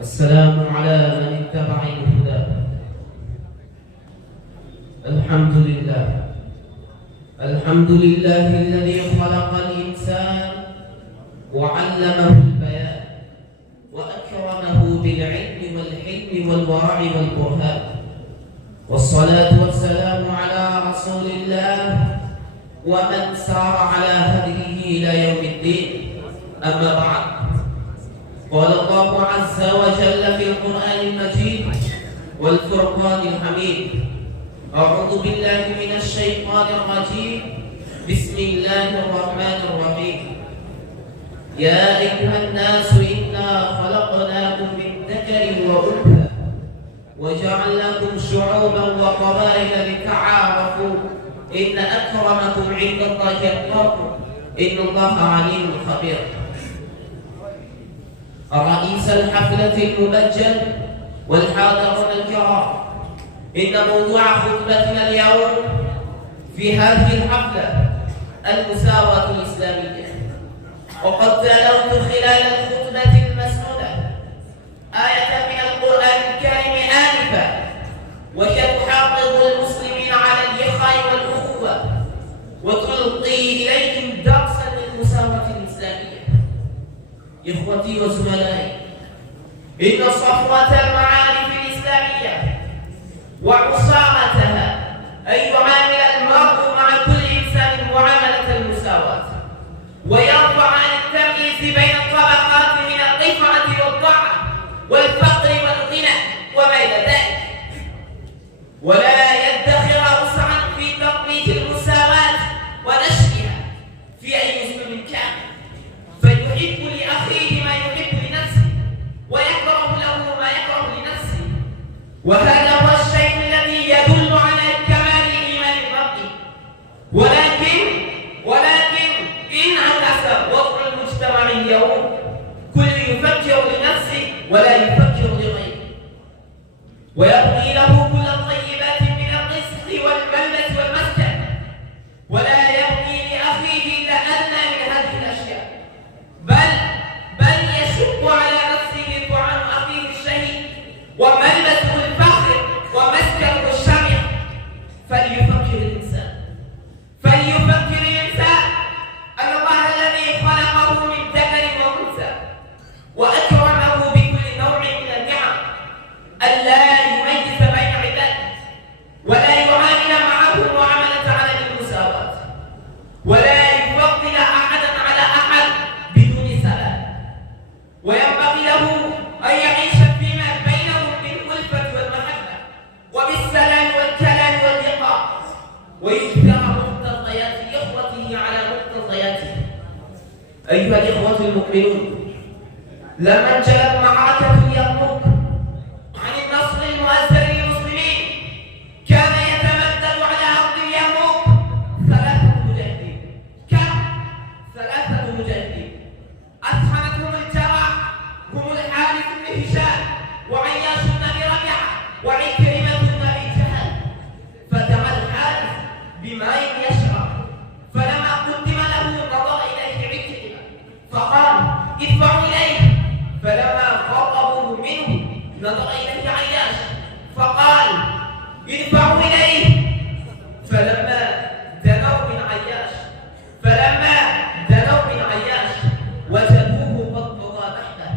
السلام على من اتبع الهدى. الحمد لله الذي خلق الإنسان وعلمه البيان وأكرمه بالعلم والحلم والورع والبرهان، والصلاة والسلام على رسول الله ومن سار على هديه إلى يوم الدين. أما بعد، قال الله عز وجل في القرآن المجيد والفرقان الحميد: أعوذ بالله من الشيطان الرجيم، بسم الله الرحمن الرحيم. يا أيها الناس إنا خلقناكم من ذكر وأنثى وجعلناكم شعوبا وقبائل لتعارفوا إن أكرمكم عند الله أتقاكم إن الله عليم خبير. رئيس الحفلة المبجل والحاضرون الكرام، إن موضوع خطبتنا اليوم في هذه الحفلة المساواة الإسلامية. وقد تلوت خلال الخطبة المسؤولة آية من القرآن الكريم آنفا، وهي تحافظ المسلمين على الإخاء والأخوة وتلقي إليهم درسا للمساواة الإسلامية. إخوتي وزملائي، إن صفوة المعارف الإسلامية وعصارتها أن يعامل المرء مع كل إنسان معاملة المساواة، ويرفع عن التمييز بين الطبقات من الرفعة والضعف والفقر والغنى وما إلى ذلك، ولا يدخر وسعا في تطبيق المساواة ونشرها في أي مسلم كان، فيحب لأخيه ما يحب لنفسه ويكره له ما يكره لنفسه. وهذا هو الشيء الذي يدل على كمال إيمان المرء. ولكن إن عكس وضع المجتمع اليوم، كل يفكر لنفسه ولا يفكر لغيره، ويبغي له كل الطيبات من الرزق والملبس والمسكن، ولا يبغي لأخيه إلا أدنى من هذه الأشياء، بل يشق على نفسه طعام أخيه الشهيد وملبسه الفخر ومسكنه الشرع. فليفكر الإنسان أن الله الذي خلقه من ذكر وأنثى وأكرمه بكل نوع من النعم ألا يميز بين عباده، ولا يعامل معهم معاملة عدم المساواة، ولا يفضل أحدا على أحد بدون سبب، وينبغي له أن يعيش فيما بينهم بالألفة والمحبة وبالسلام والكلام واللقاء، ويجبر مقتضيات إخوته على مقتضياته. أيها الإخوة المؤمنون، لما انجلت معركة اليرموك عن النصر المؤثر للمسلمين، كان يتمدد على أرض اليرموك ثلاثة مجاهدين أثخنتهم الجراح، هم الحارث بن هشام وعياش بن أبي ربيعة وعكرمة بن أبي جهل. فدعا الحارث بماء يشرب، فلما قدم له نظر إليه عكرمة فقال: ادفعوا إليه. فلما خاطبوه منه نظر إليه عياش فقال: ادفعوا إليه. فلما دنوا من عياش وجدوه قد مضى نحبه،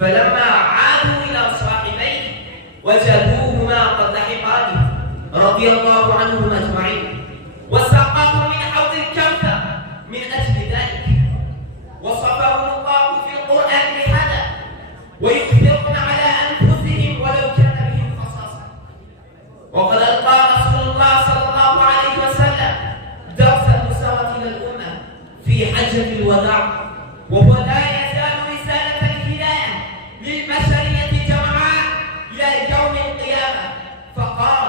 فلما عادوا إلى صاحبيه وجدوهما قد لحقانه رضي الله عنهم أجمعين، وسقاهم من حوض الكوثر من أجل ذلك. وصفهم الله في القرآن بهذا، ويخبرون على أنفسهم ولو كان بهم خصاصة. وقد ألقى رسول الله صلى الله عليه وسلم درس المساواة للأمة في حجة الوداع، وهو لا يزال رسالة الهداية للبشرية جمعاء إلى يوم القيامة. فقال: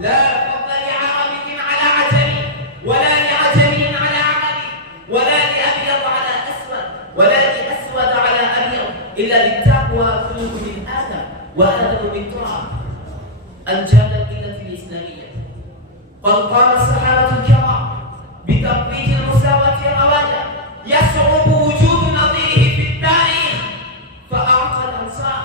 لا فضل لعربي على عجمي، ولا لعجمي على عربي، ولا لأبيض على أسود، ولا لأسود على أبيض، إلا بالتقوى خلق من آدم وآدم من تراب. أنجاد الملة الإسلامية. قد قام الصحابة الكرام بتطبيق المساواة رواجا يصعب وجود نظيره في التاريخ، فأعطى الأنصار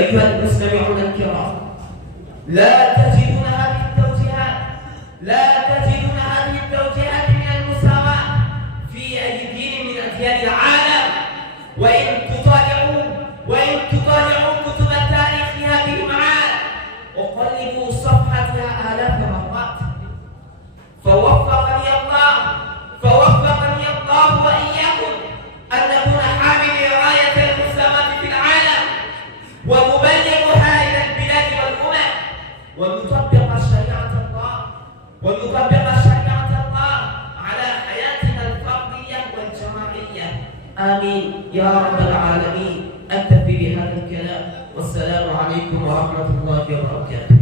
أيها المستمعون الكرام، لا تجدون هذه التوجيهات من المساواة في أي دين من أديان العالم. وإن تطالعوا كتب التاريخ هذه معاد وقلبوا صفحتها آلاف مرات. فوفقني الله وإياكم أن نكون حاملي راية المساواة في العالم ونبلغها إلى البلاد والأمم، ونطبق شريعة الله على حياتنا الفردية والجماعية. آمين يا رب العالمين. أكتفي بهذا الكلام، والسلام عليكم ورحمة الله وبركاته.